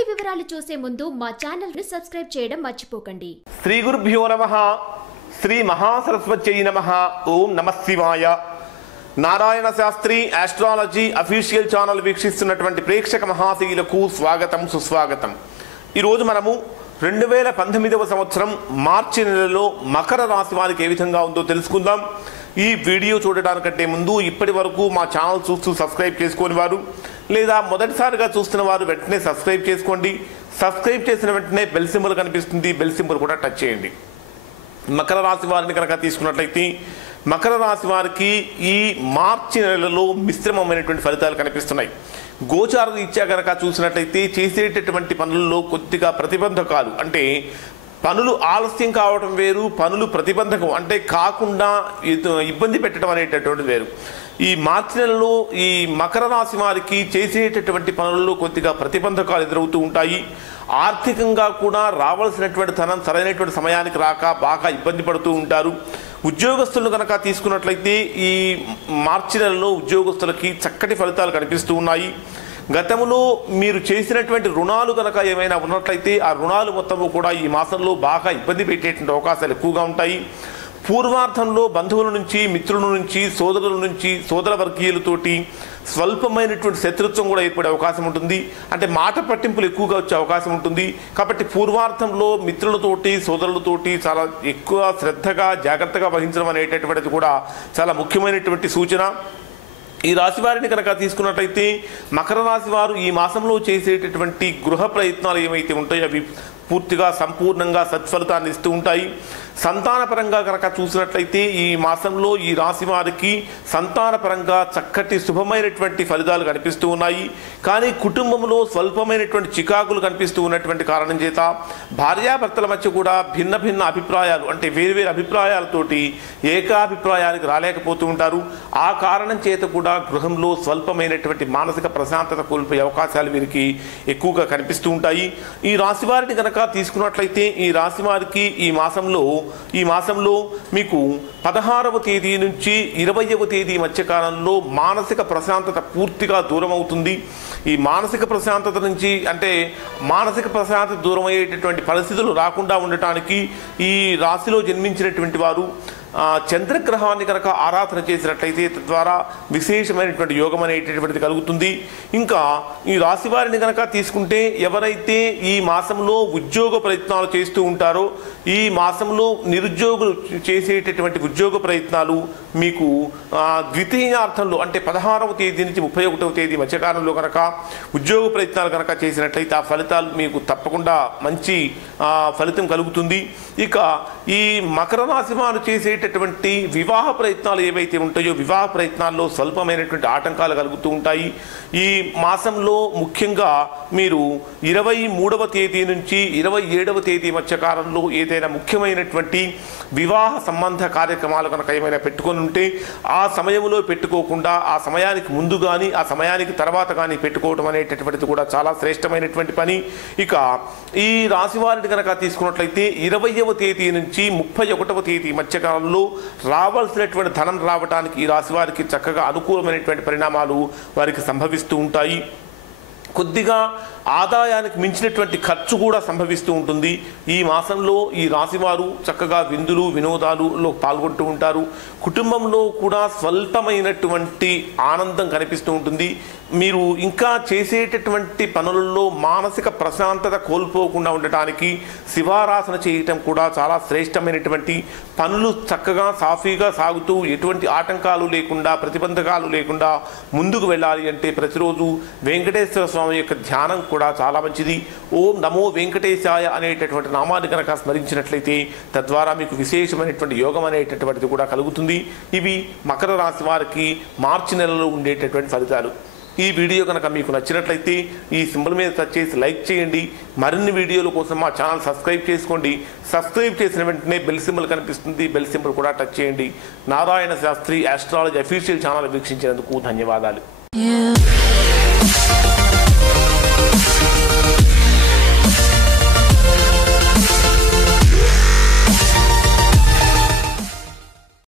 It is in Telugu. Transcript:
పూర్తి వివరాలు చూసే ముందు మా ఛానల్ ని సబ్స్క్రైబ్ చేయడం మర్చిపోకండి. శ్రీ గురుభ్యో నమః. శ్రీ మహాసరస్వత్యై నమః. ఓం నమః శివాయ. Narayana Shastri astrology official channel వీక్షిస్తున్నటువంటి ప్రేక్షక మహాశీలకు స్వాగతం, సుస్వాగతం. ఈరోజు మనము 2019వ సంవత్సరం మార్చి నెలలో మకర రాశి వారికి ఏ విధంగా ఉందో తెలుసుకుందాం. ఈ వీడియో చూడడానికంటే ముందు ఇప్పటి వరకు మా ఛానల్ చూస్తూ సబ్స్క్రైబ్ చేసుకొని వారు లేదా మొదటిసారిగా చూస్తున్న వారు వెంటనే సబ్స్క్రైబ్ చేసుకోండి. సబ్స్క్రైబ్ చేసిన వెంటనే బెల్ సింబల్ కనిపిస్తుంది, బెల్ సింబల్ కూడా టచ్ చేయండి. మకర రాశి వారిని కనుక తీసుకున్నట్లయితే మకర రాశి వారికి ఈ మార్చి నెలలో మిశ్రమమైనటువంటి ఫలితాలు కనిపిస్తున్నాయి. గోచార రీత్యా కనుక చూసినట్లయితే చేసేటటువంటి పనుల్లో కొద్దిగా ప్రతిబంధకాలు, అంటే పనులు ఆలస్యం కావడం వేరు, పనులు ప్రతిబంధకం అంటే కాకుండా ఇబ్బంది పెట్టడం అనేటటువంటిది వేరు. ఈ మార్చి నెలలో ఈ మకర రాశి వారికి చేసేటటువంటి పనుల్లో కొద్దిగా ప్రతిబంధకాలు ఎదురవుతూ ఉంటాయి. ఆర్థికంగా కూడా రావాల్సినటువంటి ధనం సరైనటువంటి సమయానికి రాక బాగా ఇబ్బంది పడుతూ ఉంటారు. ఉద్యోగస్తులను కనుక తీసుకున్నట్లయితే ఈ మార్చి నెలలో ఉద్యోగస్తులకి చక్కటి ఫలితాలు కనిపిస్తూ ఉన్నాయి. గతంలో మీరు చేసినటువంటి రుణాలు కనుక ఏమైనా ఉన్నట్లయితే ఆ రుణాలు మొత్తము కూడా ఈ మాసంలో బాగా ఇబ్బంది పెట్టేటువంటి అవకాశాలు ఎక్కువగా ఉంటాయి. పూర్వార్థంలో బంధువుల నుంచి, మిత్రుల నుంచి, సోదరుల నుంచి, సోదర వర్గీయులతోటి స్వల్పమైనటువంటి శత్రుత్వం కూడా ఏర్పడే అవకాశం ఉంటుంది. అంటే మాట పట్టింపులు ఎక్కువగా వచ్చే అవకాశం ఉంటుంది. కాబట్టి పూర్వార్థంలో మిత్రులతోటి, సోదరులతోటి చాలా ఎక్కువ శ్రద్ధగా, జాగ్రత్తగా వహించడం అనేటటువంటిది కూడా చాలా ముఖ్యమైనటువంటి సూచన. ఈ రాశి వారిని కనుక తీసుకున్నట్లయితే మకర రాశి వారు ఈ మాసంలో చేసేటటువంటి గృహ ప్రయత్నాలు ఏవైతే ఉంటాయో అవి పూర్తిగా సంపూర్ణంగా సత్ఫలితాన్ని ఇస్తూ ఉంటాయి. సంతానపరంగా కనుక చూసినట్లయితే ఈ మాసంలో ఈ రాశి వారికి సంతానపరంగా చక్కటి శుభమైనటువంటి ఫలితాలు కనిపిస్తూ ఉన్నాయి. కానీ కుటుంబంలో స్వల్పమైనటువంటి చికాకులు కనిపిస్తూ ఉన్నటువంటి కారణం చేత భార్యాభర్తల మధ్య కూడా భిన్న భిన్న అభిప్రాయాలు, అంటే వేరువేరు అభిప్రాయాలతోటి ఏకాభిప్రాయానికి రాలేకపోతూ ఉంటారు. ఆ కారణం చేత కూడా గృహంలో స్వల్పమైనటువంటి మానసిక ప్రశాంతత కోల్పోయే అవకాశాలు వీరికి ఎక్కువగా కనిపిస్తూ ఉంటాయి. ఈ రాశి వారిని కనుక తీసుకున్నట్లయితే ఈ రాశి వారికి ఈ మాసంలో మీకు 16వ తేదీ నుంచి 20వ తేదీ మధ్యకాలంలో మానసిక ప్రశాంతత పూర్తిగా దూరం అవుతుంది. ఈ మానసిక ప్రశాంతత నుంచి, అంటే మానసిక ప్రశాంతత దూరం అయ్యేటటువంటి పరిస్థితులు రాకుండా ఉండటానికి ఈ రాశిలో జన్మించినటువంటి వారు చంద్రగ్రహాన్ని కనుక ఆరాధన చేసినట్లయితే తద్వారా విశేషమైనటువంటి యోగం అనేటటువంటిది కలుగుతుంది. ఇంకా ఈ రాశి వారిని కనుక తీసుకుంటే ఎవరైతే ఈ మాసంలో ఉద్యోగ ప్రయత్నాలు చేస్తూ ఉంటారో ఈ మాసంలో నిరుద్యోగులు చేసేటటువంటి ఉద్యోగ ప్రయత్నాలు మీకు ద్వితీయార్థంలో, అంటే 16వ తేదీ నుంచి 31వ తేదీ మధ్యకాలంలో కనుక ఉద్యోగ ప్రయత్నాలు కనుక చేసినట్లయితే ఆ ఫలితాలు మీకు తప్పకుండా మంచి ఫలితం కలుగుతుంది. ఇక ఈ మకర రాశి వారు చేసేటటువంటి వివాహ ప్రయత్నాలు ఏవైతే ఉంటాయో వివాహ ప్రయత్నాల్లో స్వల్పమైనటువంటి ఆటంకాలు కలుగుతూ ఉంటాయి. ఈ మాసంలో ముఖ్యంగా మీరు 23వ తేదీ నుంచి 27వ తేదీ మధ్యకాలంలో ఏదైనా ముఖ్యమైనటువంటి వివాహ సంబంధ కార్యక్రమాలు కనుక ఏమైనా పెట్టుకొని ఉంటే ఆ సమయంలో పెట్టుకోకుండా ఆ సమయానికి ముందు కానీ ఆ సమయానికి తర్వాత కానీ పెట్టుకోవడం అనేటటువంటిది కూడా చాలా శ్రేష్టమైనటువంటి పని. ఇక ఈ రాశి వారిని కనుక తీసుకున్నట్లయితే 20వ తేదీ నుంచి 31వ తేదీ మధ్యకాలంలో రావాల్సినటువంటి ధనం రావడానికి ఈ రాశి వారికి చక్కగా అనుకూలమైనటువంటి పరిణామాలు వారికి సంభవిస్తూ ఉంటాయి. కొద్దిగా ఆదాయానికి మించినటువంటి ఖర్చు కూడా సంభవిస్తూ ఉంటుంది. ఈ మాసంలో ఈ రాశివారు చక్కగా విందులు వినోదాలలో పాల్గొంటూ ఉంటారు. కుటుంబంలో కూడా స్వల్పమైనటువంటి ఆనందం కనిపిస్తూ ఉంటుంది. మీరు ఇంకా చేసేటటువంటి పనులలో మానసిక ప్రశాంతత కోల్పోకుండా ఉండటానికి శివారాధన చేయటం కూడా చాలా శ్రేష్టమైనటువంటి పనులు. చక్కగా సాఫీగా సాగుతూ ఎటువంటి ఆటంకాలు లేకుండా, ప్రతిబంధకాలు లేకుండా ముందుకు వెళ్ళాలి అంటే ప్రతిరోజు వెంకటేశ్వర స్వామి యొక్క ధ్యానం కూడా చాలా మంచిది. ఓం నమో వెంకటేశాయ అనేటటువంటి నామాన్ని కనుక స్మరించినట్లయితే తద్వారా మీకు విశేషమైనటువంటి యోగం అనేటటువంటిది కూడా కలుగుతుంది. ఇవి మకర రాశి వారికి మార్చి నెలలో ఉండేటటువంటి ఫలితాలు. ఈ వీడియో కనుక మీకు నచ్చినట్లయితే ఈ సింబల్ మీద టచ్ చేసి లైక్ చేయండి. మరిన్ని వీడియోల కోసం మా ఛానల్ సబ్స్క్రైబ్ చేసుకోండి. సబ్స్క్రైబ్ చేసిన వెంటనే బెల్ సింబల్ కనిపిస్తుంది, బెల్ సింబల్ కూడా టచ్ చేయండి. Narayana Shastri astrology official channel వీక్షించినందుకు ధన్యవాదాలు.